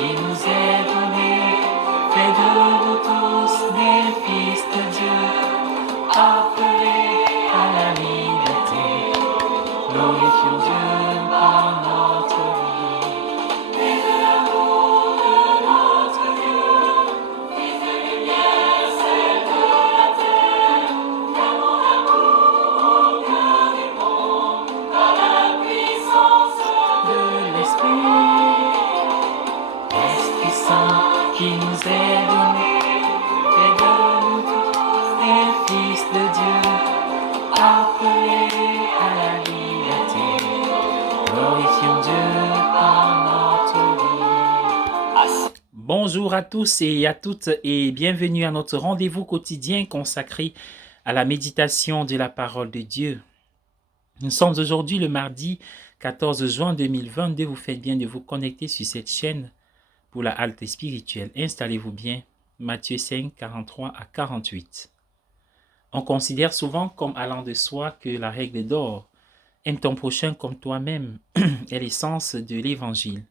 qui nous est donné, fait de nous tous des fils de Dieu, appelés à la liberté. Glorifions Dieu par notre vie. Et de l'amour de notre Dieu, Fils de lumière, celle de la terre, d'amour au cœur du monde, par la puissance de l'Esprit. Esprit Saint qui nous est donné, fait de nous tous des fils de Dieu, appelés à la liberté. Glorifions Dieu par notre vie. Bonjour à tous et à toutes et bienvenue à notre rendez-vous quotidien consacré à la méditation de la parole de Dieu. Nous sommes aujourd'hui le mardi 14 juin 2022. Vous faites bien de vous connecter sur cette chaîne pour la halte spirituelle. Installez-vous bien. Matthieu 5, 43 à 48. On considère souvent comme allant de soi que la règle d'or, aime ton prochain comme toi-même, est l'essence de l'évangile.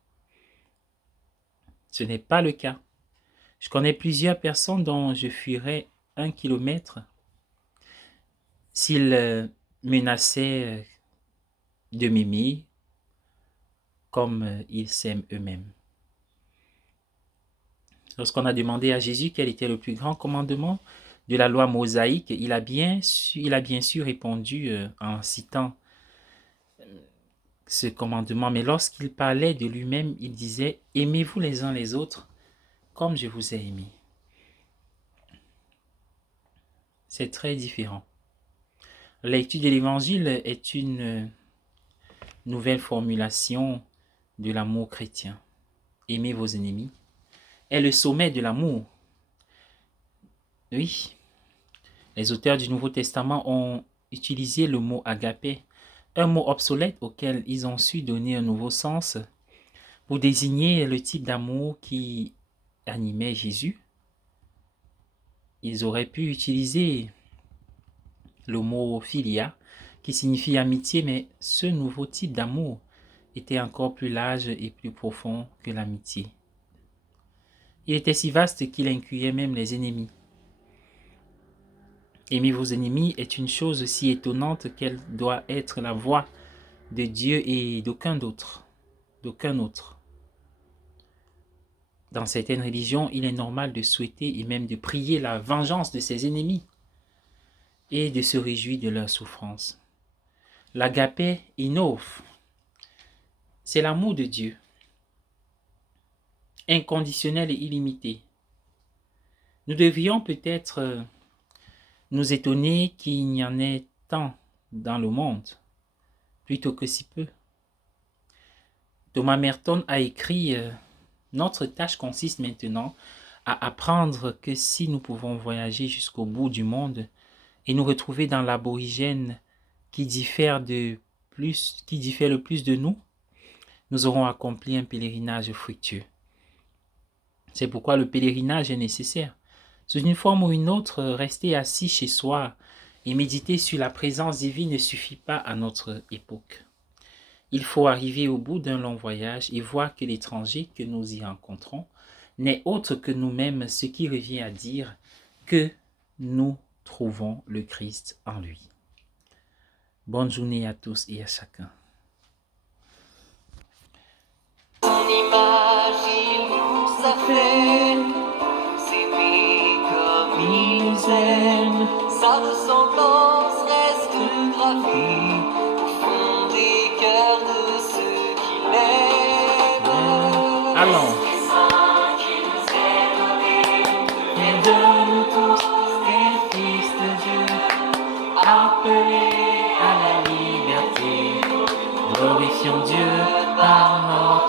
Ce n'est pas le cas. Je connais plusieurs personnes dont je fuirais 1 kilomètre s'ils menaçaient de m'aimer comme ils s'aiment eux-mêmes. Lorsqu'on a demandé à Jésus quel était le plus grand commandement de la loi mosaïque, il a bien sûr répondu en citant ce commandement. Mais lorsqu'il parlait de lui-même, il disait « Aimez-vous les uns les autres comme je vous ai aimé. » C'est très différent. La lecture de l'Évangile est une nouvelle formulation de l'amour chrétien. Aimez vos ennemis est le sommet de l'amour. Oui, les auteurs du Nouveau Testament ont utilisé le mot agapé, un mot obsolète auquel ils ont su donner un nouveau sens pour désigner le type d'amour qui animait Jésus. Ils auraient pu utiliser le mot philia, qui signifie amitié, mais ce nouveau type d'amour était encore plus large et plus profond que l'amitié. Il était si vaste qu'il incluait même les ennemis. Aimer vos ennemis est une chose si étonnante qu'elle doit être la voix de Dieu et d'aucun autre. Dans certaines religions, il est normal de souhaiter et même de prier la vengeance de ses ennemis et de se réjouir de leur souffrance. L'agapé innove, c'est l'amour de Dieu, inconditionnel et illimité. Nous devrions peut-être nous étonner qu'il y en ait tant dans le monde, plutôt que si peu. Thomas Merton a écrit notre tâche consiste maintenant à apprendre que si nous pouvons voyager jusqu'au bout du monde et nous retrouver dans l'aborigène qui diffère le plus de nous, nous aurons accompli un pèlerinage fructueux. C'est pourquoi le pèlerinage est nécessaire. Sous une forme ou une autre, rester assis chez soi et méditer sur la présence divine ne suffit pas à notre époque. Il faut arriver au bout d'un long voyage et voir que l'étranger que nous y rencontrons n'est autre que nous-mêmes, ce qui revient à dire que nous trouvons le Christ en lui. Bonne journée à tous et à chacun. Son image, il nous a fait s'aimer comme il nous aime. Sa ressemblance reste gravée au fond des cœurs de ceux qui l'aiment. Allons. Et de nous tous des fils de Dieu, appelés à la liberté. Glorifions Dieu par notre